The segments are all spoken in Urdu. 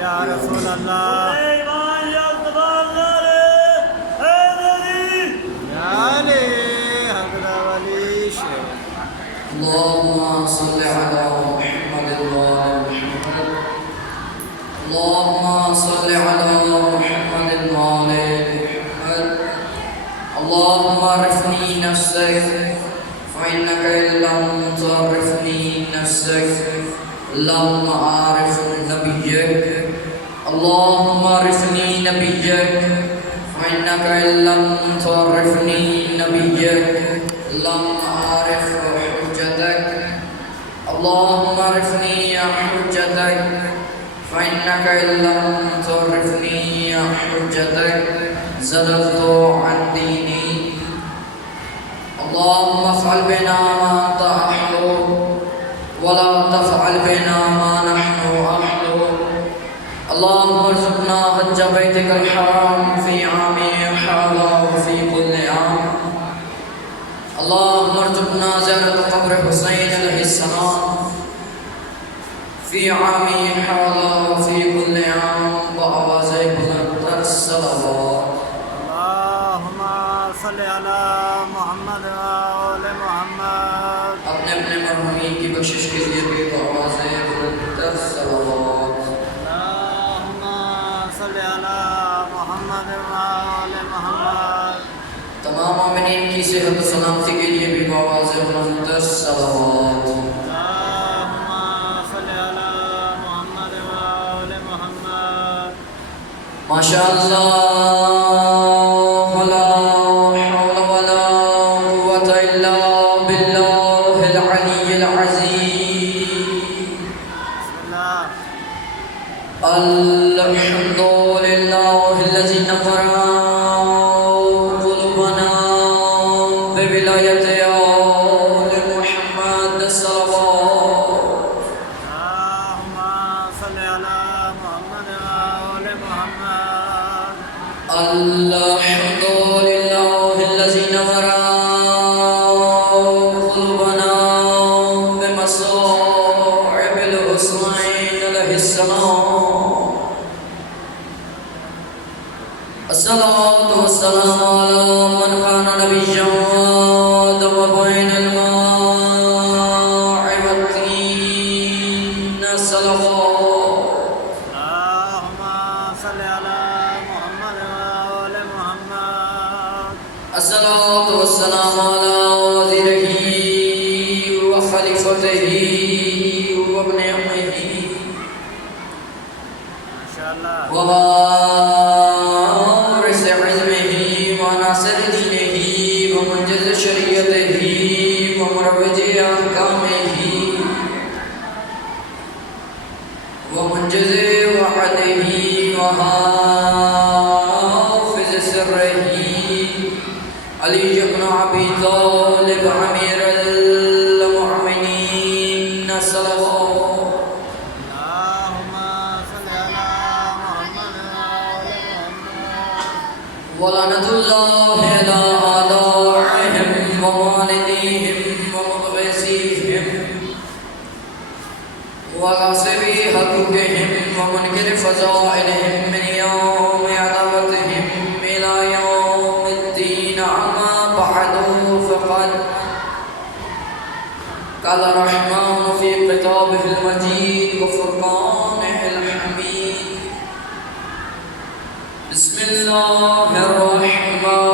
یا رسول اللہ اللهم صل على محمد وآل محمد. اللهم صل على محمد وآل محمد. اللهم عرفني نفسك فإنك إن لم تعرفني نفسك لم أعرف نبيك. اللهم عرفني نبيك فإنك إن لم تعرفني نبيك لم أعرف حجتك. اللهم عرفني حجتك فإنك إن لم تعرفني حجتك زللت عن ديني. اللهم افعل بنا ما أنت أهله ولا تفعل بنا ما نحن أهله. اللهم ارزقنا حج بيتك الحرام في عامه هذا وفي كل عام. اللهم ارزقنا زيارة قبر حسين عليه السلام في عامه هذا وفي كل عام بآواز بلند الصلوات. اللهم صل على محمد وآل محمد. اپنے اپنے مرحومین کی بخشش کے لیے بھی بآواز بلند الصلوات. اللهم صل على محمد وآل محمد. تمام مومنین کی صحت و سلامتی کے لیے بھی بآواز بلند الصلوات. اللهم صل على محمد وآل محمد. ماشاء اللہ لا حول ولا قوة الا باللہ العلی العظیم. بسم الله. الحمد للہ الذی نور قلوبنا بولایت آل محمد صلوات. اللهم صل على محمد وآل محمد. الحمد للہ الذی نور قلوبنا بمصاعب الحسین علیہ السلام. الصلاة والسلام على من كان نبيا وآدم بين الماء والطين صلوات. اللهم صل على محمد وآل محمد. الصلاة والسلام على وزيره وخليفته وابن عمه ما شاء الله. ووارث علمه وناصر دينه ومنجز شريعته ومروج أحكامه ومنجز وعده وحافظ سره علي بن أبي طالب أمير المؤمنين صلوات. اللهم صل على محمد وآل محمد. ولعنة الله على أعدائهم ووالديهم ومغبسيهم وغاصبي حقوقهم ومنكر فضائلهم من يوم عداوتهم إلى يوم الدين. أما بعد فقد قال الرحمن في كتابه المجيد وفرقانه الحميد. بسم الله الرحمن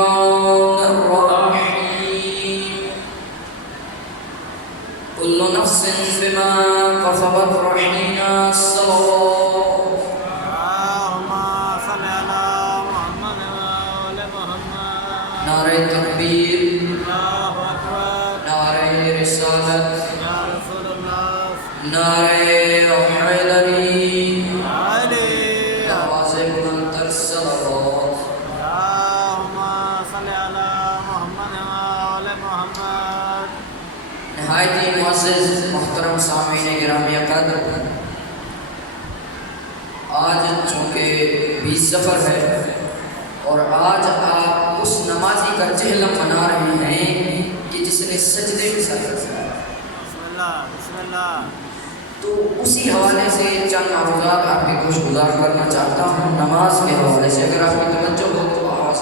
الرحيم. كل نفس بما كسبت رهينة. الصلوات. اللهم صل على محمد وآل محمد. نعرہ تکبیر، الله أكبر. نعرہ رسالت، يا رسول الله. نعرہ حیدری، علي. آواز بلند تر صلوات. اللهم صل على محمد وآل محمد. نہایت ہی معزز محترم سامعین گرامی قدر، آج چونکہ 20 سفر ہے اور آج آپ اس نمازی کا چہلم منا رہے ہیں کہ جس نے سجدے کے ساتھ بسم الله بسم الله. تو تو اسی حوالے سے چند معروضات آپ کے گوش گزار کرنا چاہتا ہوں نماز کے حوالے سے، اگر آپ کی توجہ ہو تو آواز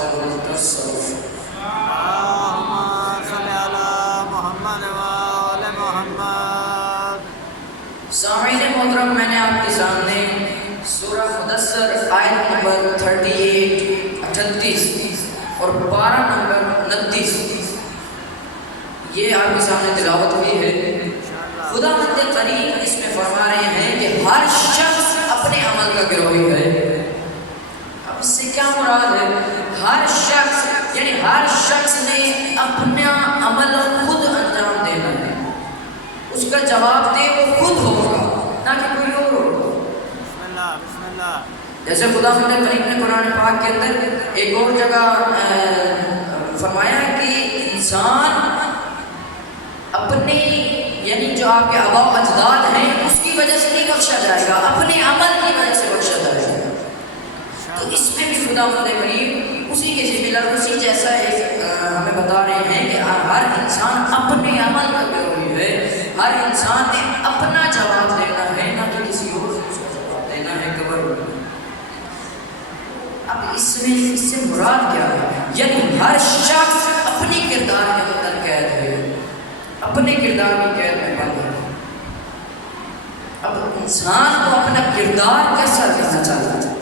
سامعین محترم، میں نے آپ کے سامنے سورہ مدثر آیت نمبر 38 اور پارہ نمبر 29 یہ آپ کے سامنے تلاوت ہوئی ہے۔ خدا مند قریب اس میں فرما رہے ہیں کہ ہر شخص اپنے عمل کا گروہی ہے۔ اب اس سے کیا مراد ہے؟ ہر شخص یعنی ہر شخص نے اپنا عمل خود انجام دینا ہے، اس کا جواب دے وہ خود ہوگا نہ کہ کوئی اور ہوگا۔ بسم اللہ۔ جیسے خدا مند قریب نے قرآن پاک کے اندر ایک اور جگہ فرمایا کہ انسان اپنی یعنی جو آپ کے آباء و اجداد ہیں اس کی وجہ سے نہیں بخشا جائے گا، اپنے عمل کی وجہ سے بخشا جائے گا۔ تو اس میں بھی خدا مند قریب اسی کے سملر اسی جیسا ایک ہمیں بتا رہے ہیں کہ ہر انسان اپنے عمل کا گروہی ہے، ہر انسان نے اپنا جواب دینا ہے نہ کہ کسی اور سے اس کا جواب دینا ہے قبر میں۔ اب اس سے مراد کیا ہے؟ یعنی ہر شخص اپنی کردار کے اندر قید ہے، اپنے کردار کی قید میں بند ہے۔ اب انسان کو اپنا کردار کیسا رکھنا چاہتا ہے؟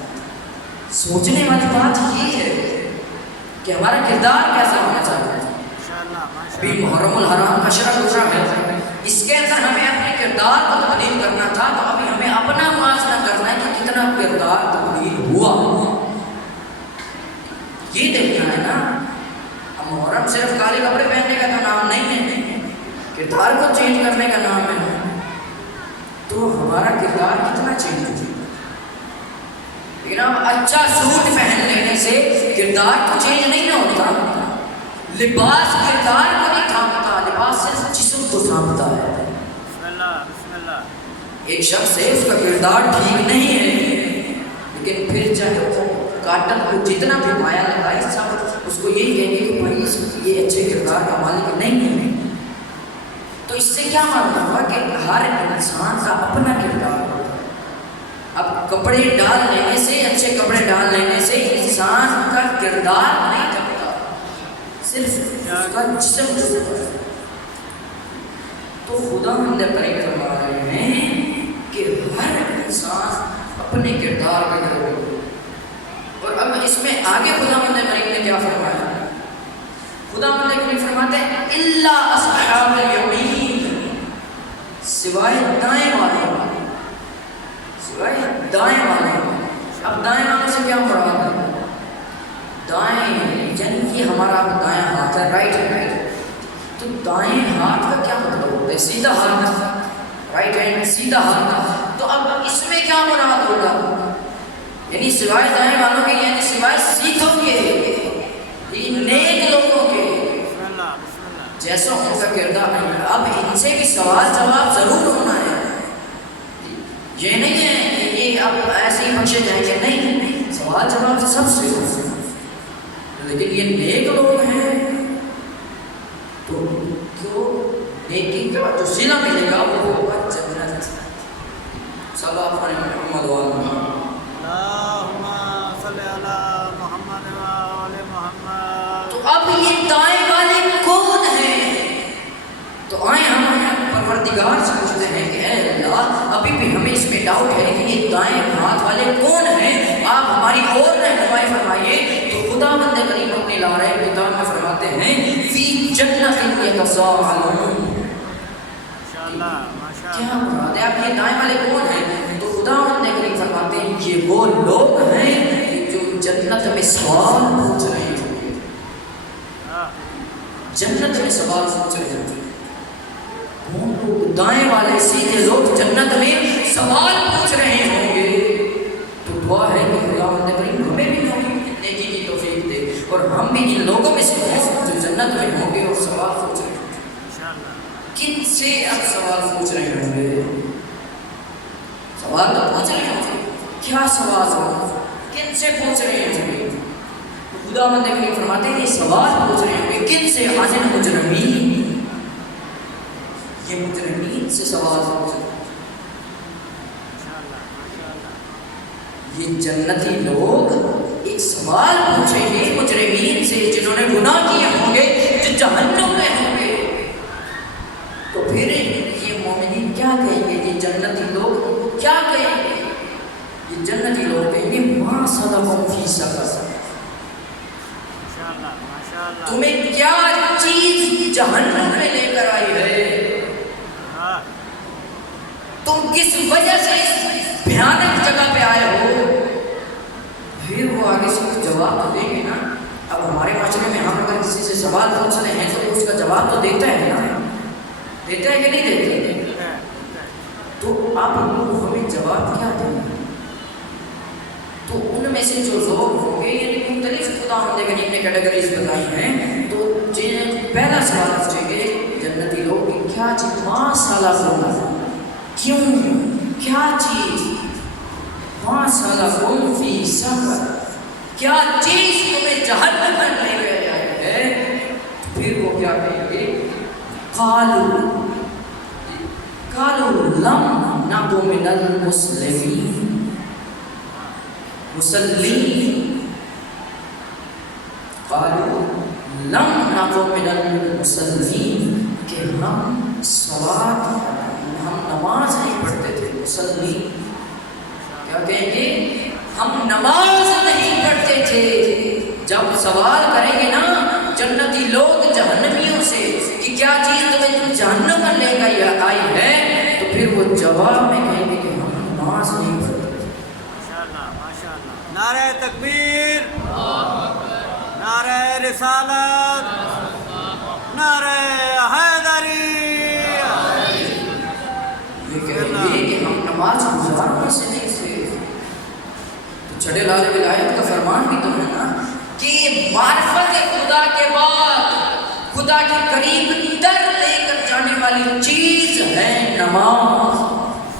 سوچنے والی بات یہ ہے کہ ہمارا کردار کیسا ہونا چاہتا ہے۔ ابھی محرم الحرام عشرہ گزرا ہے، اس کے اندر ہمیں اپنے کردار کو تبدیل کرنا تھا، تو ابھی ہمیں اپنا موازنہ کرنا ہے کہ کتنا کردار تبدیل ہوا۔ یہ دیکھنا ہے نا، محرم صرف کالے کپڑے پہننے کا تو نام نہیں ہے، کردار کو چینج کرنے کا نام ہے۔ تو ہمارا کردار کتنا چینج ہو؟ لیکن اب اچھا سوٹ پہن لینے سے کردار کو چینج نہیں نہ ہوتا، لباس کردار کو نہیں تھامتا، لباس صرف جسم کو تھامتا ہے۔ بسم اللہ۔ ایک شخص ہے اس کا کردار ٹھیک نہیں ہے، لیکن پھر چاہے وہ کاٹن کو جتنا بھی پایا لگائے سب اس کو یہی کہیں گے کہ بھائی یہ اچھے کردار کا مالک نہیں ہے۔ تو اس سے کیا معلوم ہوا کہ ہر انسان کا اپنا کردار ہوتا ہے۔ اب کپڑے ڈال لینے سے، اچھے کپڑے ڈال لینے سے انسان کا کردار نہیں کرتا، صرف اس کا جسم ہوتا ہے۔ تو خدا مند قریب فرما رہے ہیں کہ ہر انسان اپنے کردار کا گروہ ہے۔ اور اب اس میں آگے خدا مند قریب نے کیا فرمایا؟ خدا مند قریب فرماتے ہیں الا اصحاب الیمین، سوائے دائیں والے، سوائے دائیں والے۔ اب دائیں والوں سے کیا مراد ہے؟ دائیں یعنی کہ ہمارا دائیں ہاتھ ہے، رائٹ ہینڈ۔ تو دائیں ہاتھ کا کیا مطلب ہوتا ہے؟ سیدھا ہاتھ، رائٹ ہینڈ، سیدھا ہاتھ۔ تو اب اس میں کیا مراد ہوگا؟ یعنی سوائے دائیں والوں کے، یعنی سوائے سیدھوں کے، نیک لوگوں کے جیسا ان کا کردار نہیں ہے۔ اب ان سے بھی سوال جواب ضرور ہونا ہے، یہ نہیں ہے یہ اب ایسے ہی بخشے جائیں گے، نہیں، سوال جواب سب سے ہونا۔ لیکن یہ نیک لوگ ہیں تو کیوں نیکی کا جو صلہ ملے گا وہ ہوگا جنت۔ صلی اللہ علیہ محمد اللہم صلی علی محمد و آل محمد۔ تو اب یہ دائیں والے کون ہیں؟ تو آئیں ہم پروردگار سے پوچھتے ہیں کہ اے اللہ، ابھی بھی ہمیں اس میں ڈاؤٹ ہے کہ یہ دائیں ہاتھ والے کون ہیں، آپ ہماری اور رہنمائی فرمائیے۔ تو خدا بند کریم اپنی لارہ کتاب میں فرماتے ہیں فی جنت یتساءلون۔ کیا مراد ہے؟ آپ یہ دائیں والے کون ہیں؟ تو خدا بند کریم فرماتے ہیں یہ وہ لوگ ہیں جو جنت میں سوال پوچھ رہے ہیں، جنت میں سوال پوچھ رہے ہیں۔ دائیں والے سیدھے لوگ جنت میں سوال پوچھ رہے ہوں گے۔ تو دعا ہے کہ خدا مند کریم ہمیں بھی نیکی کی توفیق دے اور ہم بھی ان لوگوں میں سے ہوں جو جنت میں ہوں گے اور سوال پوچھ رہے ہوں گے۔ کن سے اب سوال پوچھ رہے ہوں گے؟ سوال تو پوچھ رہے ہوں گے، کیا سوال ہو؟ کن سے پوچھ رہے ہوں گے؟ تو خدا مند کریم فرماتے ہیں یہ سوال پوچھ رہے ہوں گے کن سے؟ عن المجرمین، یہ مجرمین سے سوال پوچھ رہے ہیں۔ یہ جنتی لوگ ایک سوال پوچھیں گے مجرمین سے جنہوں نے گناہ کیے ہوں گے، جو جہنم میں ہوں گے، تو پھر یہ مومنین کیا کہیں گے؟ یہ جنتی لوگ کیا کہیں گے؟ یہ جنتی لوگ کہیں گے ما صدقکم فی سقر، تمہیں کیا چیز جہنم میں لے کر آئی ہے، تم کس وجہ سے اس بھیانک جگہ پہ آئے ہو؟ پھر وہ آگے سے کچھ جواب تو دیں گے نا۔ اب ہمارے معاشرے میں ہم اگر کسی سے سوال پوچھ رہے ہیں تو اس کا جواب تو دیتا ہے نا، دیتا ہے کہ نہیں دیتے؟ تو آپ لوگ ہمیں جواب کیا دیں گے؟ تو ان میں سے جو لوگ ہوں گے، یعنی مختلف خدا ہم نے نے کیٹیگریز بتائی ہیں، تو جنہیں پہلا سوال پوچھیں گے جنتی لوگ کہ کیا چیز ما صلککم، کیوں، کیا چیز، ما صلککم فی سقر، کیا چیز تمہیں جہنم میں لے گئے ہے؟ پھر وہ کیا کہیں گے؟ قالوا لم نک من المسلمین، مسلمین، قالوا لم نک من المسلمین، کہ ہم صلاۃ، ہم نماز نہیں پڑھتے تھے۔ مسلمین کیا کہیں گے؟ ہم نماز نہیں پڑھتے تھے۔ جب سوال کریں گے نا جنتی لوگ جہنمیوں سے کہ کیا چیز تمہیں جہنم میں لے کر آئی ہے، تو پھر وہ جواب میں کہیں گے کہ ہم نماز نہیں پڑھتے تھے۔ نعرہ تکبیر، نعرہ رسالت، نعرہ حیدری۔ یہ کہیں گے کہ ہم نماز گزارنے سے نہیں تھے۔ تو چھٹے لال ولایت کا فرمان بھی تو ہے نا کہ معرفت خدا کے بعد خدا کے قریب تر لے کر جانے والی چیز ہے نماز۔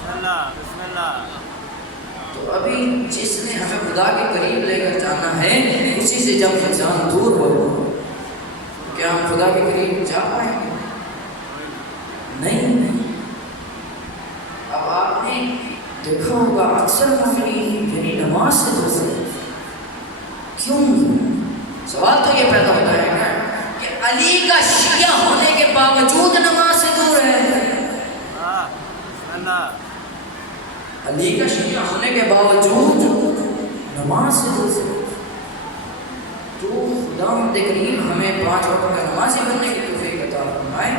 بسم اللہ۔ تو ابھی جس نے ہمیں خدا کے قریب لے کر جانا ہے، اسی سے جب انسان دور ہو، کیا ہم خدا کے قریب جا پائیں گے؟ نہیں۔ اب آپ نے دیکھا ہوگا اکثر مومنین یعنی نماز سے دوسرے کیوں؟ سوال تو یہ پیدا ہوتا ہے نا کہ علی کا شیعہ ہونے کے باوجود نماز سے دور ہے۔ علی کا شیعہ ہونے کے باوجود نماز سے دور ہے۔ تو خداوند کریم ہمیں 5 وقت کا نمازی بننے کی توفیق عطا فرمائے۔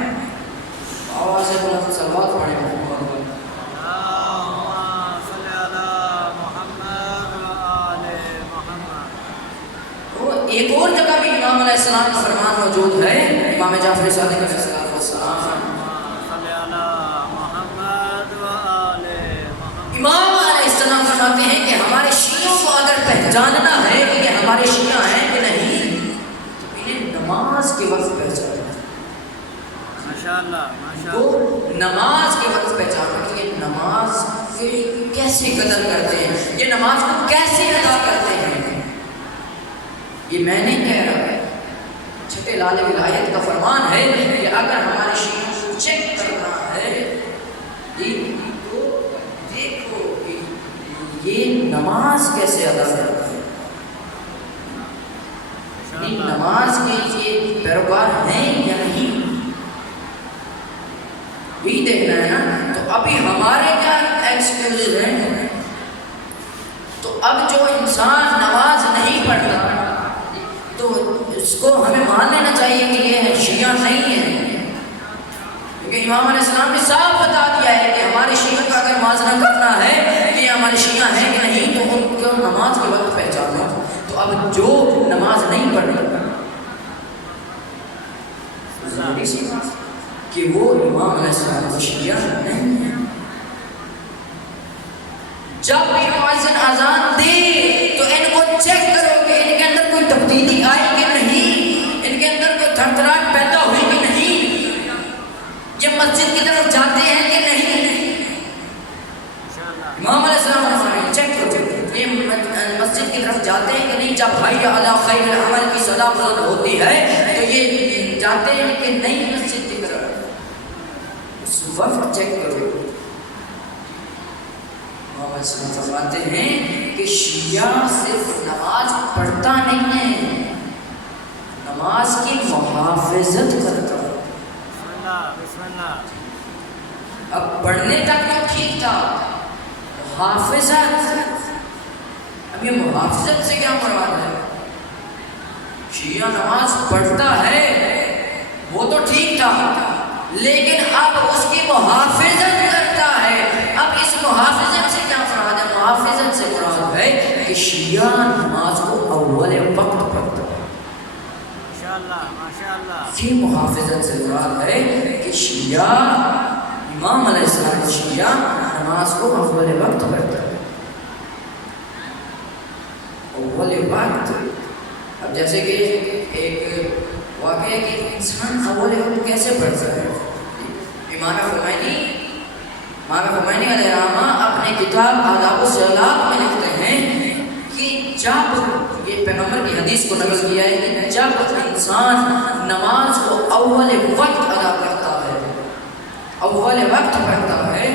آواز بلند صلوات پڑھیں محمد۔ ایک اور جگہ بھی امام علیہ السلام کا فرمان موجود ہے، امام جعفر صادق علیہ السلام، امام علیہ السلام فرماتے ہیں کہ ہمارے شیعوں کو اگر پہچاننا ہے کہ یہ ہمارے شیعہ ہیں کہ نہیں، تو انہیں نماز کے وقت پہچانا، تو نماز کے وقت پہچانا کہ یہ نماز کیسے قدر کرتے ہیں، یہ نماز کو کیسے ادا کرتے ہیں۔ یہ میں نہیں کہہ رہا، چھٹے لال ولایت کا فرمان ہے کہ اگر ہمارے شیعوں کو چیک کرنا ہے تو دیکھو کہ یہ نماز کیسے ادا کرتا ہے، یہ نماز کے یہ پیروکار ہیں یا نہیں، یہی دیکھنا ہے نا۔ تو ابھی ہمارے کیا ایکسکیوزز ہیں؟ تو اب جو انسان نماز نہیں پڑھتا تو اس کو ہمیں مان لینا چاہیے کہ یہ شیعہ نہیں ہے، کیونکہ امام علیہ السلام نے صاف بتا دیا ہے کہ ہمارے شیعہ کا اگر موازنہ کرنا ہے کہ یہ ہمارے شیعہ ہیں کہ نہیں تو ان کو نماز کے وقت پہچاننا۔ تو اب جو نماز نہیں پڑھ رہا ظاہری سی بات کہ وہ امام علیہ السلام کو شیعہ نہیں ہے۔ جب بھی مؤذن اذان دے تو ان کو چیک کرو کہ ان کے اندر کوئی تبدیلی آئی کہ نہیں، ان کے اندر کوئی تھرتھراہٹ پیدا ہوئی کہ نہیں، یہ مسجد کی طرف جاتے ہیں کہ نہیں۔ امام علیہ السلام نے چیک کرو یہ مسجد کی طرف جاتے ہیں کہ نہیں، جب حی علی خیر العمل کی صدا بلند ہوتی ہے تو یہ جاتے ہیں کہ نہیں مسجد کی طرف، اس وقت چیک کرو۔ محمد صلی اللہ علیہ وسلم فرماتے ہیں کہ شیعہ صرف نماز پڑھتا نہیں ہے، نماز کی محافظت کرتا ہے۔ بسم اللہ بسم اللہ۔ اب پڑھنے تک تو ٹھیک تھا، محافظت، اب یہ محافظت سے کیا مراد ہے؟ شیعہ نماز پڑھتا ہے وہ تو ٹھیک تھا، لیکن اب اس کی محافظت کرتا ہے۔ اب اس محافظت سے کیا مراد ہے؟ محافظت سے مراد ہے کہ شیعہ نماز کو اول وقت پڑھتا ہے۔ ماشاءاللہ ماشاءاللہ۔ یہ محافظت سے مراد ہے کہ شیعہ، امام علیہ السلام شیعہ نماز کو اول وقت پڑھتا ہے، اول وقت۔ اب جیسے کہ ایک واقعہ ہے کہ انسان اول وقت کیسے پڑھتا ہے؟ امام خمینی علیہ الرحمہ اپنے کتاب آداب الصلاۃ میں لکھتے ہیں کہ جب، یہ پیغمبر کی حدیث کو نقل کیا ہے کہ جب انسان نماز کو اول وقت ادا کرتا ہے، اول وقت پڑھتا ہے،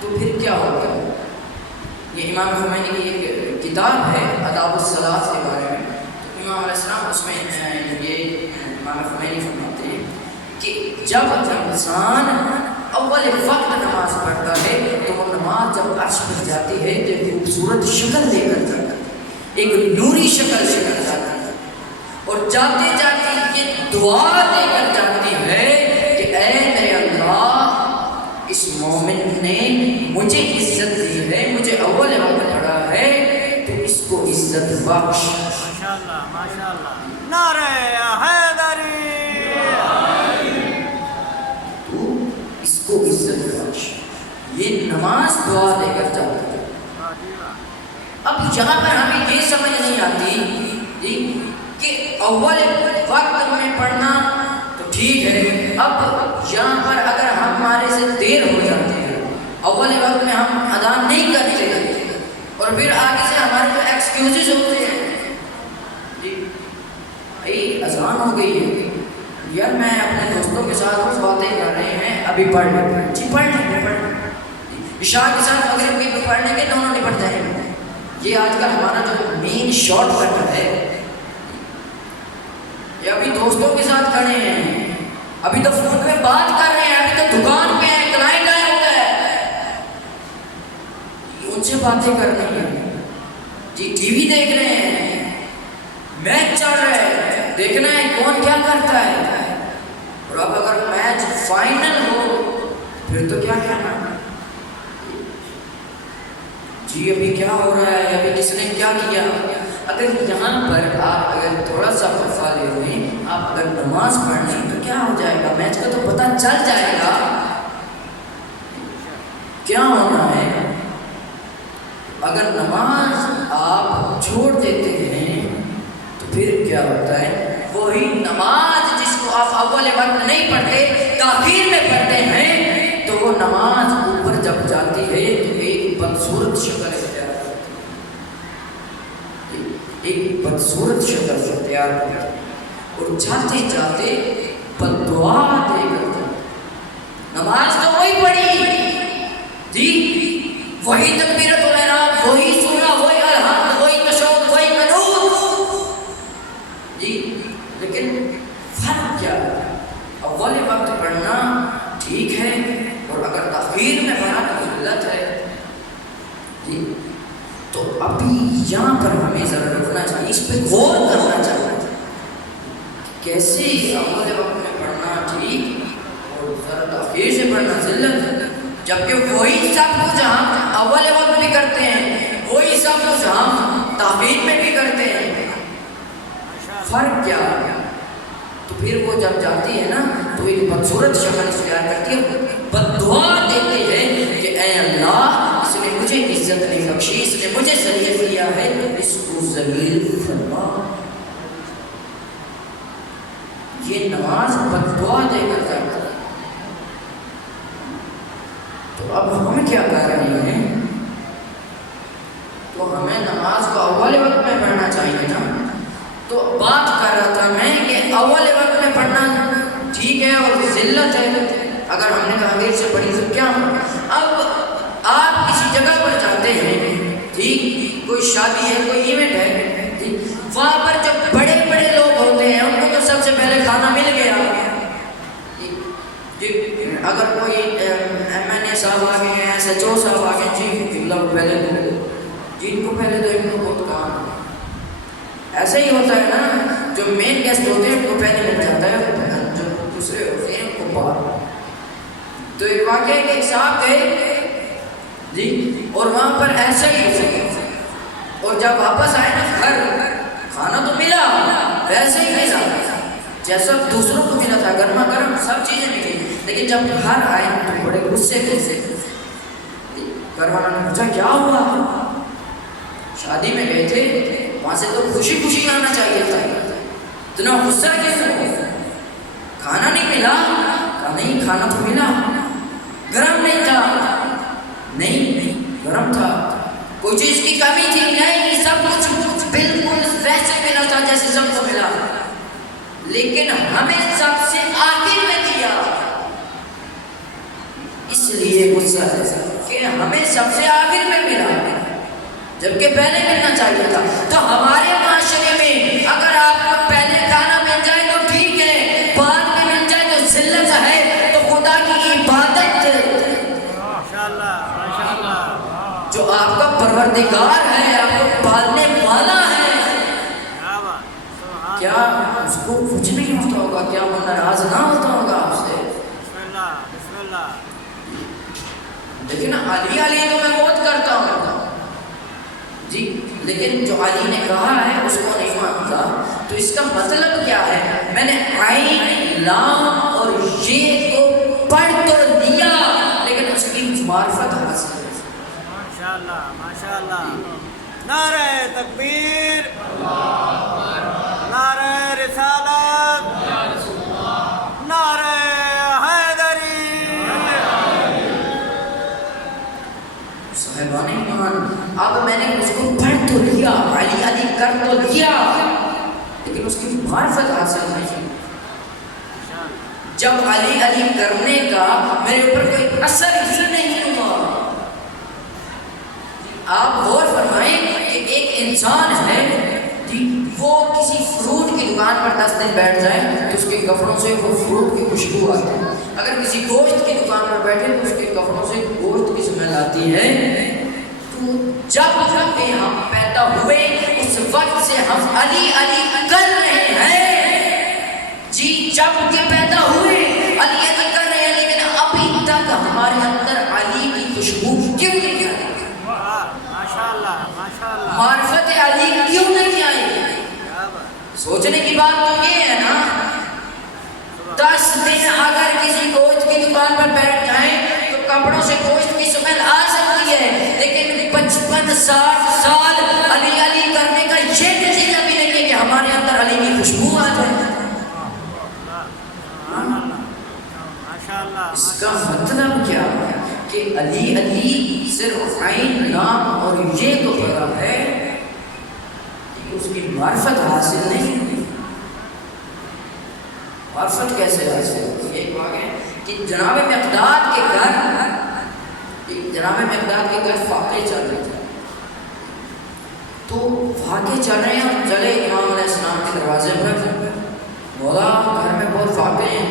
تو پھر کیا ہوتا ہے؟ یہ امام خمینی کی ایک کتاب ہے آداب الصلاۃ کے بارے میں، تو امام علیہ السلام اس میں یہ امام خمینی فرماتے ہیں کہ جب انسان اول وقت نماز پڑھتا ہے تو وہ نماز جب عرش پر جاتی ہے تو ایک خوبصورت شکل لے کر جاتی ہے، ایک نوری شکل لے کر جاتی ہے، اور جاتے جاتے یہ دعا دے کر جاتی ہے کہ اے میرے اللہ، اس مومن نے مجھے عزت دی ہے، مجھے اول وقت پڑھا ہے، تو اس کو عزت بخش۔ ماشاءاللہ ماشاءاللہ۔ نعرہ حیدری، اس کو عزت بخش۔ یہ نماز دعا دے کر جاتی ہے۔ اب یہاں پر ہمیں یہ سمجھ نہیں آتی کہ اول وقت میں پڑھنا تو ٹھیک ہے، اب یہاں پر اگر ہمارے سے دیر ہو جاتی ہے، اول وقت میں ہم ادا نہیں کرتے اور پھر آگے سے ہمارے جو ایکسکیوزز ہوتے ہیں، بھائی اذان ہو گئی ہے یار، میں اپنے دوستوں کے ساتھ کچھ باتیں کر رہے ہیں، ابھی پڑھ لیں، جی پڑھ لیں عشاء کے ساتھ مغرب کی پڑھنے کے دونوں نپٹ جائیں گے۔ یہ آج کل ہمارا جو مین شارٹ کٹ ہے، یہ ابھی دوستوں کے ساتھ کھڑے ہیں، ابھی تو فون پہ بات کر رہے ہیں، ابھی تو دکان پہ ہیں، کلائنٹ آیا ہوتا ہے، ان سے باتیں کر رہی ہیں، جی ٹی وی دیکھ رہے ہیں، میچ چل رہا ہے، دیکھنا ہے کون کیا کرتا ہے، اور اب اگر میچ فائنل ہو پھر تو کیا کہنا، جی ابھی کیا ہو رہا ہے، ابھی کس نے کیا کیا۔ اگر یہاں پر آپ اگر تھوڑا سا فالے ہوئے، آپ اگر نماز پڑھ لیں تو کیا ہو جائے گا، میچ کا تو پتہ چل جائے گا کیا ہونا ہے۔ اگر نماز آپ چھوڑ دیتے ہیں تو پھر کیا ہوتا ہے، وہی نماز جس کو آپ اول وقت نہیں پڑھتے، تاخیر میں پڑھتے ہیں، تو وہ نماز اوپر جب جاتی ہے تو ایک بدصورت شکل اختیار کرتی ہے، ایک بدصورت شکل اختیار کرتی ہے، اور جاتے جاتے بددعا دے کرتے ہیں۔ نماز تو وہی پڑھی جی، وہی تکبیرت الاحرام، وہی سورہ، وہی الحمد، وہی تشہد، وہی قنوت جی، لیکن فرق کیا ہے؟ اول وقت پڑھنا ٹھیک ہے، اور اگر تاخیر میں پڑھا تو غلط ہے جی۔ تو ابھی یہاں پر ہمیں ذرا رکنا چاہیے، اس پہ غور کرنا چاہیے، کیسے اول وقت میں پڑھنا ٹھیک اور ذرا تاخیر سے پڑھنا ذلت، جبکہ وہی سب کچھ ہم اول وقت بھی کرتے ہیں، وہی سب کچھ ہم تاخیر میں بھی کرتے ہیں، فرق کیا ہے؟ تو پھر وہ جب جاتی ہے نا تو ایک بدصورت شکل اختیار کرتی ہے، بددعا دیتی ہے کہ اے اللہ، اس نے مجھے عزت نہیں بخشی، اس نے مجھے ذلیل کیا ہے، اس کو ذلیل فرما۔ یہ نماز بددعا دے کر جاتی ہے۔ تو اب ہم کیا کر رہے ہیں؟ تو ہمیں نماز کو اول وقت میں پڑھنا چاہیے نا۔ تو بات کر رہا تھا میں کہ اول وقت میں پڑھنا ٹھیک ہے اور ذلت ہے، اگر ہم نے تاخیر سے پڑھی تو کیا ہو؟ اب آپ کسی جگہ پر جاتے کوئی شادی ہے، کوئی ایونٹ ہے جی، وہاں پر جو بڑے بڑے لوگ ہوتے ہیں ان کو تو سب سے پہلے کھانا مل گیا جی، اگر کوئی MNA صاحب آ گئے ہیں، SHO صاحب آ گئے، جی اللہ کو پہلے دو جی، ان کو پہلے دو، ان کو بہت کام ہے۔ ایسا ہی ہوتا ہے نا، جو مین گیسٹ ہوتے ہیں ان کو پہلے مل جاتا ہے، جو دوسرے ہوتے ہیں ان کو بعد۔ تو ایک واقعہ ہے کہ ایک صاحب گئے جی، اور وہاں پر ایسا ہی ہو، اور جب واپس آئے نا گھر، کھانا تو ملا ویسے ہی ملا جیسا دوسروں کو ملا تھا، گرما گرم سب چیزیں ملی، لیکن جب گھر آئے تو بڑے غصے سے گھر والوں نے پوچھا کیا ہوا؟ شادی میں گئے تھے، وہاں سے تو خوشی خوشی آنا چاہیے تھا، اتنا غصہ کیوں؟ کھانا نہیں ملا؟ کہا نہیں، کھانا تو ملا، گرم نہیں تھا؟ نہیں گرم تھا۔ کوئی چیز کی کمی تھی؟ نہیں، سب کچھ بالکل ویسے ملا تھا جیسے سب کو ملا، لیکن ہمیں سب سے آخر میں دیا، اس لیے غصہ ہے کہ ہمیں سب سے آخر میں ملا جبکہ پہلے ملنا چاہیے تھا۔ تو ہمارے معاشرے میں اگر آپ کو پہلے کھانا مل جائے تو ٹھیک ہے، بعد میں مل جائے تو ذلت ہے، تو خدا کی عبادت جو آپ کا پروردگار ہے، آپ کو پالنے والا ہے، کیا اس کو کچھ نہیں ہوتا ہوگا؟ کیا وہ ناراض نہ ہوتا ہوگا آپ سے؟ بسم اللہ لیکن علی تو میں بہت کرتا ہوں جی، لیکن جو علی نے کہا ہے اس کو نہیں مانتا، تو اس کا مطلب کیا ہے؟ میں نے عین لام اور یہ کو پڑھ تو دیا لیکن اس کی معرفت حاصل ہے۔ ماشاءاللہ نعرہ تکبیر، نعرہ رسالت، نعرہ حیدری۔ صاحبان ایمان، اب میں نے اس کو پڑھ تو لیا، علی کر تو لیا، لیکن اس کی معرفت حاصل نہیں۔ جب علی کرنے کا میرے اوپر کوئی اثر ہی نہیں ہوا۔ آپ غور فرمائیں کہ ایک انسان ہے جی، وہ کسی فروٹ کی دکان پر 10 دن بیٹھ جائے تو اس کے کپڑوں سے وہ فروٹ کی خوشبو آتی ہے، اگر کسی گوشت کی دکان پر بیٹھے تو اس کے کپڑوں سے گوشت کی اسمیل آتی ہے۔ تو جب ہم پیدا ہوئے اس وقت سے ہم علی کر رہے ہیں جی، جب کہ پیدا ہوئے علی کر رہے ہیں، لیکن ابھی تک ہمارے اندر علی کی خوشبو کیوں نہیں آئی؟ معرفت علی کیوں نہیں آئی؟ سوچنے کی بات تو یہ ہے نا، 10 دن اگر کسی گوشت کی دکان پر بیٹھ جائیں تو کپڑوں سے گوشت کی سمیل آ سکتی ہے، لیکن 55-60 سال علی کرنے کا یہ نتیجہ بھی نہیں ہے کہ ہمارے اندر علی کی خوشبو آ جائے۔ اس کا مطلب کیا ہے کہ علی صرف عین نام اور یہ تو پڑا ہے کہ اس کی معرفت حاصل نہیں ہوئی۔ معرفت کیسے حاصل ہوئی؟ ایک بات ہے کہ جناب مقداد کے گھر فاقے چل رہے تھے، تو فاقے چل رہے ہیں، چلے امام علیہ السلام کے دروازے پر، مولا گھر میں بہت فاقے ہیں،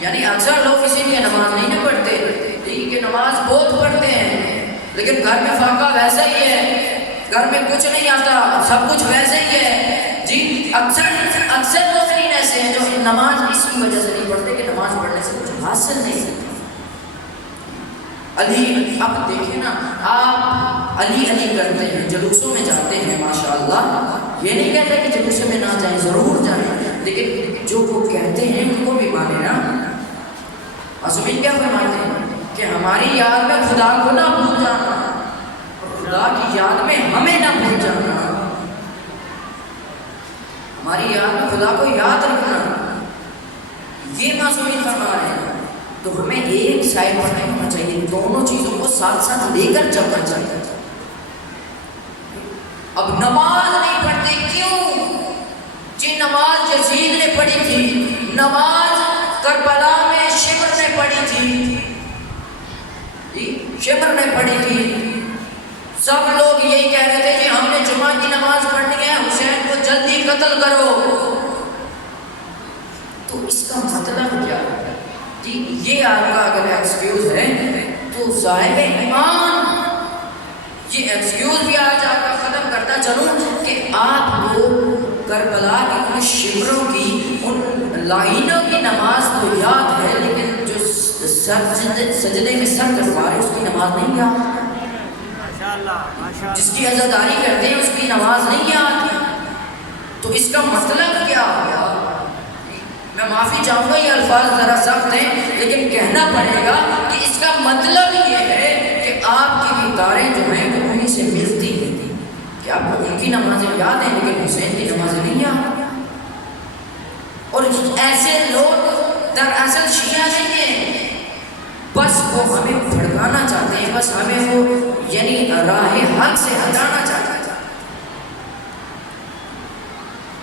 یعنی اکثر لوگ اسی لیے نماز نہیں پڑھتے کہ نماز بہت پڑھتے ہیں لیکن گھر میں فاقہ ویسا ہی ہے، گھر میں کچھ نہیں آتا، سب کچھ ویسے ہی ہے جی۔ اکثر لوگ ایسے ہیں جو نماز اسی وجہ سے نہیں پڑھتے کہ نماز پڑھنے سے کچھ حاصل نہیں ہوتا۔ علی، اب دیکھیں نا، آپ علی کرتے ہیں، جلوسوں میں جاتے ہیں، ماشاءاللہ، یہ نہیں کہتے کہ جلوسوں میں نہ جائیں، ضرور جائیں، لیکن جو وہ کہتے ہیں ان کو بھی مانے نا۔ معصومین کیا فرماتے ہیں کہ ہماری یاد میں خدا کو نہ بھول جانا اور خدا کی یاد میں ہمیں نہ بھول جانا، ہماری یاد میں خدا کو یاد رکھنا، یہ معصومین فرما رہے ہیں۔ تو ہمیں ایک سائڈ پر نہیں ہونا چاہیے، دونوں چیزوں کو ساتھ لے کر چلنا چاہیے۔ اب نماز نہیں پڑھتے کیوں؟ جی نماز یزید نے پڑھی تھی، نماز کربلا میں شمر نے پڑھی تھی، شمر نے پڑھی تھی، سب لوگ یہی کہہ رہے تھے کہ ہم نے جمعہ کی نماز پڑھنی ہے، حسین کو جلدی قتل کرو۔ تو اس کا مطلب کیا ہے جی؟ یہ آپ کا اگر ایکسکیوز ہے تو صاحب ایمان، یہ ایکسکیوز بھی آج آپ کا ختم کرتا چلوں کہ آپ لوگ کربلا کی ان شمروں کی، ان لائنوں کی نماز تو یاد ہے، لیکن جو سجدے میں سر کٹوا رہے اس کی نماز نہیں یاد، جس کی عزاداری کرتے ہیں اس کی نماز نہیں یاد۔ تو اس کا مطلب کیا ہوا؟ میں معافی چاہوں گا یہ الفاظ ذرا سخت ہیں، لیکن کہنا پڑے گا کہ اس کا مطلب یہ ہے کہ آپ کی اقداریں جو ہیں وہ انہیں سے ملتی ہیں، کہ آپ کو ان کی نمازیں یاد ہیں لیکن حسین کی نمازیں نہیں یاد۔ اور ایسے لوگ دراصل شیعہ نہیں ہیں، بس وہ ہمیں بھڑکانا چاہتے ہیں، بس ہمیں وہ یعنی راہ حق سے ہٹانا چاہتے ہیں۔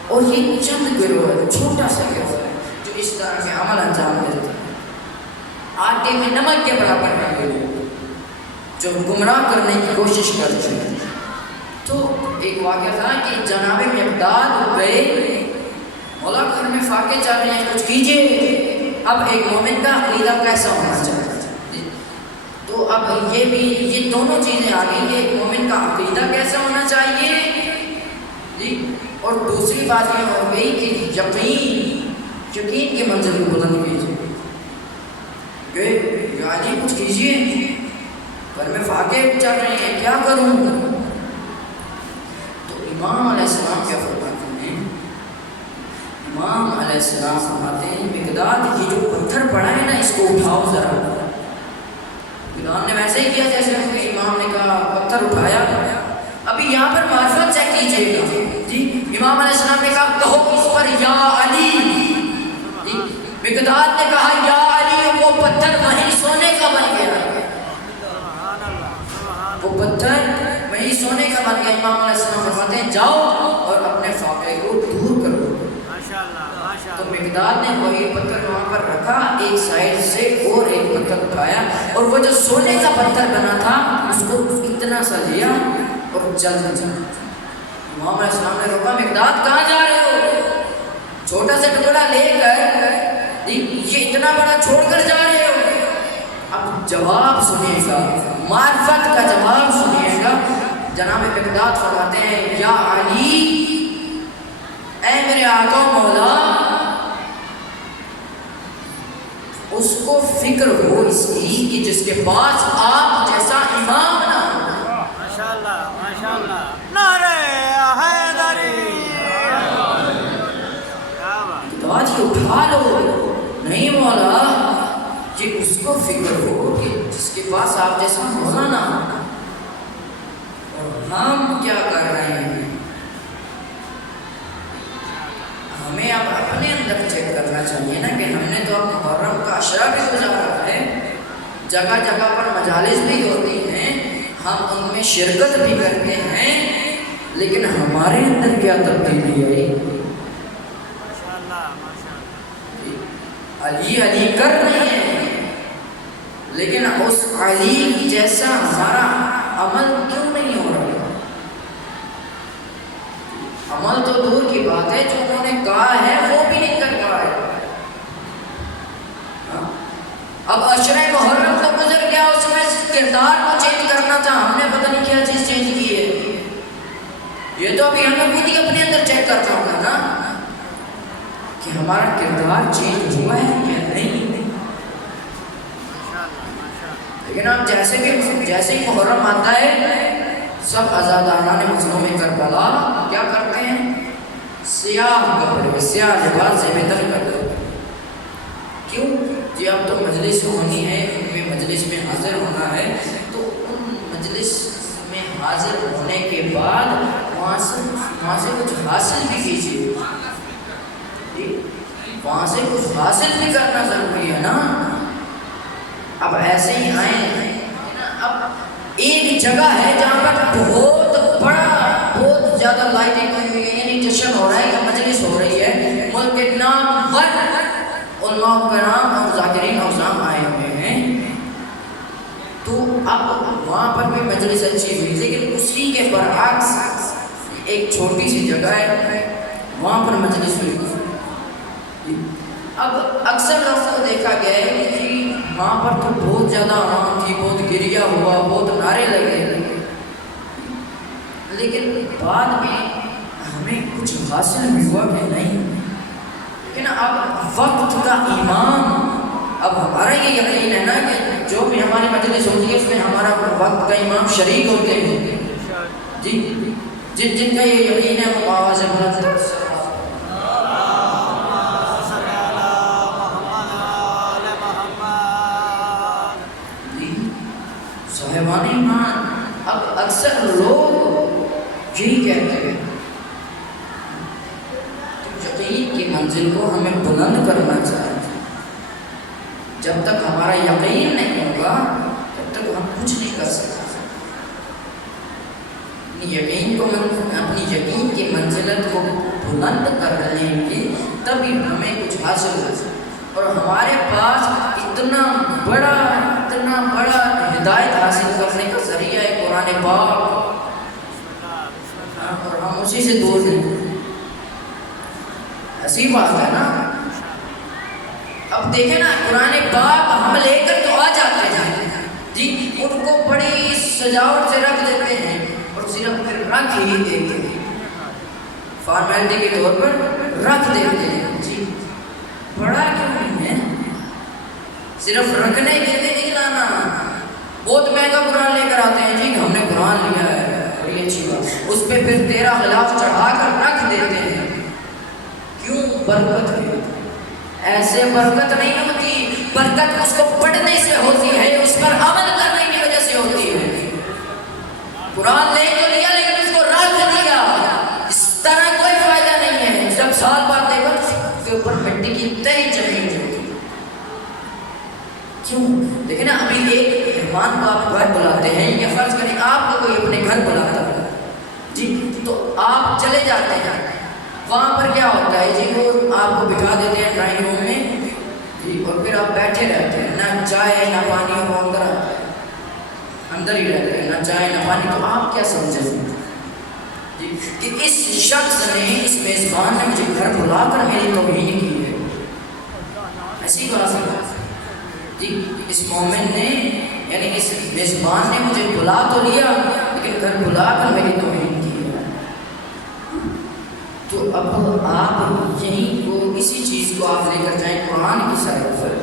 اور یہ چند گروہ ہے، چھوٹا سا گروہ ہے جو اس طرح کے عمل انجام دیتے ہیں، آٹے میں نمک کے برابر ہے گروہ جو گمراہ کرنے کی کوشش کرتے ہیں۔ تو ایک واقعہ تھا کہ جناب مقداد گئے، مولا گھر میں فاقے چل رہے ہیں، کچھ کیجئے۔ اب ایک مومن کا عقیدہ کیسا ہونا چاہیے؟ تو اب یہ دونوں چیزیں آ گئی، ایک مومن کا عقیدہ کیسا ہونا چاہیے جی، اور دوسری بات یہ ہو گئی کہ یقین کی منزل کو بلند کیجیے کہ یا جی کچھ کیجیے، گھر میں فاقے چل رہے ہیں، کیا کروں؟ تو امام علیہ السلام کیا فرماتے ہیں؟ امام علیہ السلام فرماتے ہیں مقداد یہ جو پتھر پڑا ہے نا اس کو اٹھاؤ ذرا۔ امام نے ویسے ہی کیا جیسے امام نے کہا، پتھر اٹھایا۔ ابھی یہاں پر معرفت چیک کیجیے گا جی، امام علیہ السلام نے کہا کہو اس پر یا علی جی، مقداد نے کہا یا علی، وہ پتھر وہیں سونے کا بن گیا، وہ پتھر وہیں سونے کا بن گیا۔ امام علیہ السلام فرماتے ہیں جاؤ اور اپنے فاقے کو دور کرو۔ تو مقداد نے وہی پتھر وہاں پر رکھا، ایک سائڈ سے اور ایک پتھر اٹھایا، اور وہ جو سونے کا پتھر بنا تھا اس کو اتنا سا لیا اور چل جا۔ امام علیہ السلام نے روکا، مقداد کہاں جا رہے ہو؟ چھوٹا سا ٹکڑا لے کر یہ اتنا بڑا چھوڑ کر جا رہے ہو؟ اب جواب سنیے گا، معرفت کا جواب سنیے گا۔ جناب مقداد فرماتے ہیں یا علی، اے میرے آقا مولا، اس کو فکر ہو اس کی کہ جس کے پاس آپ جیسا امام نہ ہو۔ ماشاءاللہ نعرہ حیدری، آج یہ اٹھا لو، نہیں مولا، یہ اس کو فکر ہو کہ جس کے پاس آپ جیسا مولا نہ ہو۔ اور ہم کیا کر رہے ہیں؟ ہمیں اب اپنے اندر چیک کرنا چاہیے نا کہ ہم نے تو اب محرم کا عشرہ بھی گزارا ہے، جگہ جگہ پر مجالس بھی ہوتی ہیں، ہم ان میں شرکت بھی کرتے ہیں، لیکن ہمارے اندر کیا تبدیلی آئی؟ علی علی کر رہے ہیں، لیکن اس علی جیسا ہمارا عمل کیوں نہیں ہو رہا؟ عمل تو دور کی بات ہے، جو انہوں نے کہا ہے وہ بھی نہیں کر پا رہے۔ اب عشرہ محرم تو گزر گیا، اس میں کردار کو چینج کرنا تھا، ہم نے پتہ نہیں کیا چیز چینج کی ہے۔ یہ تو ابھی ہمیں خود ہی اپنے اندر چیک کرنا ہوگا نا کہ ہمارا کردار چینج ہوا ہے یا نہیں۔ لیکن اب جیسے ہی محرم آتا ہے، سب آزادانہ مظلوم کربلا کیا کرتے ہیں؟ سیاہ کپڑے، سیاہ لباس سے بہتر کر دیتے ہیں۔ کیوں؟ جی اب تو مجلس ہونی ہے، ان میں مجلس میں حاضر ہونا ہے، تو ان مجلس میں حاضر ہونے کے بعد وہاں سے کچھ حاصل بھی کیجیے، وہاں سے کچھ حاصل بھی کرنا ضروری ہے نا۔ اب ایسے ہی آئیں، اب ایک جگہ ہے جہاں پر بہت بہت زیادہ لائٹنگ ہوئی ہوئی ہے، یعنی جشن ہو رہا ہے یا مجلس ہو رہی ہے، ملک کے نامور علماء کرام اور ذاکرین اعظام آئے ہوئے ہیں، تو اب وہاں پر بھی مجلس اچھی ہوئی، لیکن اس برعکس ایک چھوٹی سی جگہ ہے، وہاں پر مجلس ہوئی. اب اکثر لوگوں کو دیکھا گیا ہے کہ جی وہاں پر تو بہت زیادہ آرام تھی، بہت گریا ہوا، بہت نعرے لگے، لیکن بعد میں ہمیں کچھ حاصل ہوا کہ نہیں. لیکن اب وقت کا امام، اب ہمارا یہ یقین ہے نا کہ جو بھی ہماری مجلس ہوتی ہے اس میں ہمارا وقت کا امام شریک ہوتے ہیں. جی جن کا یہ یقین ہے وہ آواز بلند صاحبان ایمان. اب اکثر لوگ یہی کہتے ہیں یقین کی منزل کو ہمیں بلند کرنا چاہتے ہیں. جب تک ہمارا یقین نہیں ہوگا تب تک ہم کچھ نہیں کر سکتے. اپنی یقین کی منزلت کو بلند کر لیں گے تبھی ہمیں کچھ حاصل ہو سکے. اور ہمارے پاس اتنا بڑا ہدایت حاصل کرنے کا ذریعہ ہے قرآن پاک، اور ہم اسی سے دور نہیں. ایسی بات ہے نا. اب دیکھیں نا قرآن پاک ہم لے کر تو آ جاتے ہیں جی، ان کو بڑی سجاوٹ سے رکھ دیتے ہیں اور صرف پھر رکھ ہی دیتے ہیں، فارمیلٹی کے طور پر رکھ دیتے ہیں. جی بڑا کیوں نہیں ہے، صرف رکھنے کے لیے نہیں لانا. بہت مہنگا قرآن لے کر آتے ہیں جی، ہم نے قرآن لیا ہے بڑی اچھی بات، اس پہ پھر 13 غلاف چڑھا کر رکھ دیتے ہیں. کیوں؟ برکت ہے. ایسے برکت نہیں ہوتی، برکت اس کو پڑھنے سے ہوتی ہے، اس پر عمل کرنے کی وجہ سے ہوتی ہے. قرآن لے تو لیا لیکن اس کو رکھ دیا، اس طرح کوئی فائدہ نہیں ہے. جب سال بعد دیکھو اس کے اوپر مٹی کی تہی جمی ہوتی. کیوں؟ لیکن ابھی ایک مہمان کو آپ گھر بلاتے ہیں، یا فرض کریں آپ کو کوئی اپنے گھر بلاتا ہے جی، تو آپ چلے جاتے ہیں. وہاں پر کیا ہوتا ہے جی، وہ آپ کو بٹھا دیتے ہیں ڈرائنگ روم میں جی، اور پھر آپ بیٹھے رہتے ہیں، نہ چائے نہ پانی، وہ اندر ہی رہتے ہیں، نہ چائے نہ پانی. تو آپ کیا سمجھیں جی کہ اس شخص نے، اس میزبان نے مجھے گھر بلا کر میری توہین کی ہے. ایسی بات ہے جی، اس مومن نے یعنی اس میزبان نے مجھے بلا تو لیا لیکن گھر بلا کر میری توہین کی ہے. تو اب آپ یہیں کو اسی چیز کو آپ لے کر جائیں قرآن کی سائٹ پر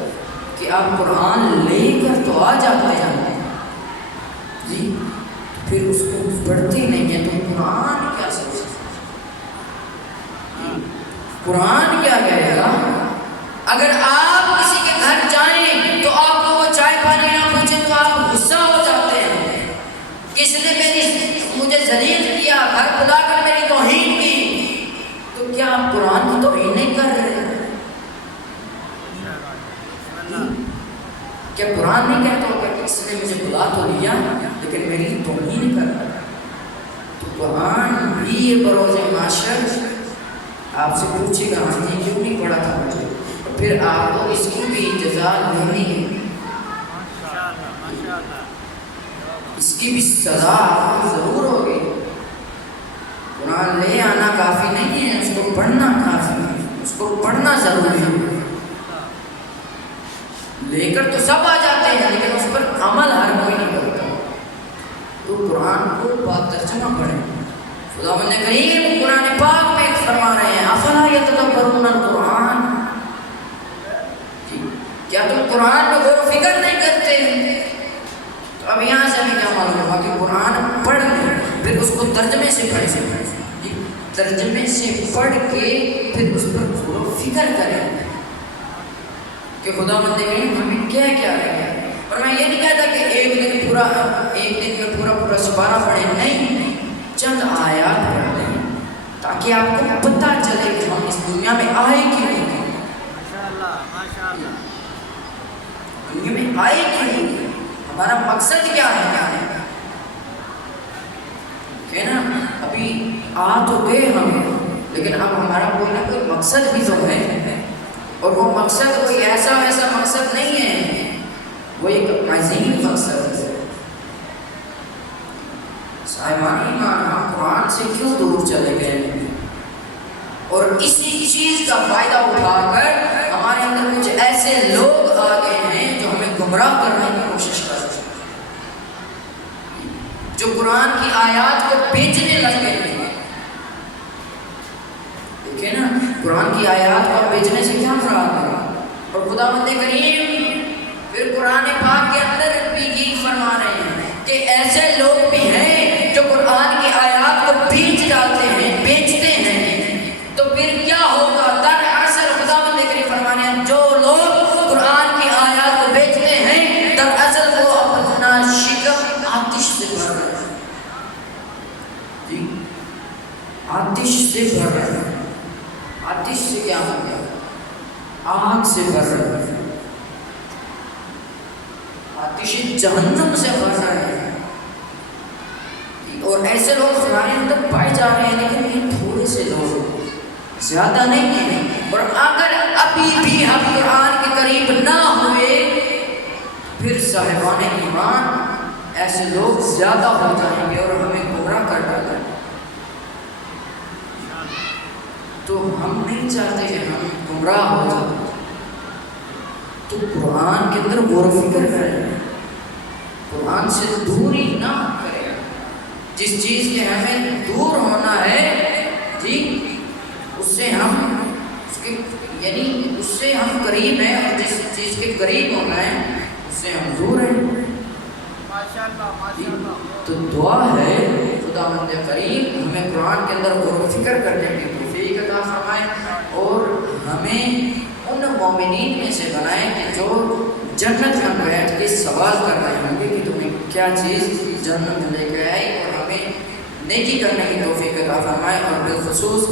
کہ آپ قرآن لے کر تو آ جاتے ہیں جی، پھر اس کو پڑھتے نہیں ہیں تو قرآن کیا سمجھے، قرآن کیا کہے گا. اگر آپ کسی کے گھر جائیں تو آپ کو وہ چائے پانی نہ پوچھیں تو آپ غصہ ہو جاتے ہیں، کس نے مجھے ذلیل کیا، گھر بلا کر میری توہین کی. تو کیا آپ قرآن کی توہین نہیں کر رہے ہیں؟ کیا قرآن نہیں کہتا ہوگا کہ اس نے مجھے بلا تو لیا لیکن میری توہین کر رہا ہے؟ تو قرآن بھی یہ بروز معاشر آپ سے پوچھے گا ہاں جی کیوں نہیں پڑھا تھا مجھے، پھر آپ کو اس کی بھی جزا لینی ہے، اس کی بھی سزا آپ کو ضرور ہوگی. قرآن لے آنا کافی نہیں ہے، اس کو پڑھنا کافی ہے، اس کو پڑھنا ضروری ہے. لے کر تو سب آ جاتے ہیں لیکن اس پر عمل ہر کوئی نہیں کرتا. تو قرآن کو بات ترجمہ پڑھیں. خداوند کریم قرآن پاک میں فرما رہے ہیں افلا یتدبرون القرآن، کیا تم قرآن میں غور و فکر نہیں کرتے؟ تو اب یہاں سے ہمیں کیا معلوم ہوا کہ قرآن پڑھ لیں پھر اس کو ترجمے سے پڑھیں، ترجمے سے پڑھ کے پھر اس پر غور و فکر کریں کہ خداوند کریم ہمیں کیا کیا ہے. اور میں یہ نہیں کہتا کہ ایک دن میں پورا سپارہ پڑھیں، نہیں، چند آیات پڑھ لیں تاکہ آپ کو پتہ چلے کہ ہم اس دنیا میں آئے کیوں ہیں، دنیا میں آئے کیوں ہیں، ہمارا مقصد کیا ہے. کہ نا ابھی آ تو گئے ہم لیکن اب ہمارا کوئی نہ کوئی مقصد بھی تو ہے، اور وہ مقصد کوئی ایسا ویسا مقصد نہیں ہے، وہ ایک عظیم مقصد ہے. صاحبان ایمان ہم قرآن سے کیوں دور چلے گئے؟ اور اسی چیز کا فائدہ اٹھا کر ہمارے اندر کچھ ایسے لوگ آ گئے ہیں جو ہمیں گمراہ کرنے کی کوشش کر رہے ہیں، جو قرآن کی آیات کو بیچنے لگے ہیں۔ دیکھیں نا، قرآن کی آیات کو بیچنے سے کیا مراد ہے؟ اور خداوند کریم پھر قرآن پاک کے اندر بھی یہ فرما رہے ہیں کہ ایسے لوگ بھی ہیں جو قرآن کی آیات کو بیچ ڈالتے ہیں، بیچتے ہیں۔ تو پھر کیا ہوگا؟ دراصل خداوند کریم فرما رہے ہیں جو لوگ قرآن کی آیات کو بیچتے ہیں دراصل وہ اپنا شکم آتش سے بھر رہے ہیں، جی آتش سے بھر رہے ہیں۔ آتش سے کیا ہو گیا؟ آگ سے بھر رہے ہیں، آتش جہنم سے بھر رہے ہیں۔ اور ایسے لوگ ہمارے اندر پائے جا رہے ہیں، لیکن یہ تھوڑے سے لوگ، زیادہ نہیں ہیں۔ اور اگر ابھی بھی ہم قرآن کے قریب نہ ہوئے پھر صاحبان ایمان ایسے لوگ زیادہ ہو جائیں گے اور ہمیں گمراہ کر ڈالیں گے۔ تو ہم نہیں چاہتے کہ ہم گمراہ ہو جائیں، تو قرآن کے اندر غور و فکر کریں، قرآن سے دوری نہ کریں۔ جس چیز کے ہمیں دور ہونا ہے، جی اس سے ہم اس سے ہم قریب ہیں، اور جس چیز کے قریب ہونا ہے اس سے ہم دور ہیں۔ تو دعا ہے خداوند کریم ہمیں قرآن کے اندر غور و فکر کرنے کی توفیق عطا فرمائے، اور ہمیں ان مومنین میں سے بنائیں کہ جو جنت میں بیٹھ کے سوال کر رہے ہوں گے کہ تمہیں کیا چیز جنت میں لے کے آئی، اور ہمیں نیکی کرنے کی توفیق عطا فرمائے۔ اور بالخصوص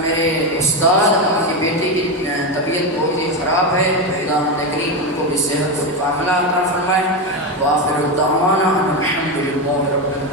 میرے استاد ان کی بیٹی کی طبیعت بہت ہی خراب ہے، خداوند کریم ان کو بھی صحت و کاملہ عطا فرمائے۔ وآخر دعوانا الحمد للہ رب العالمین۔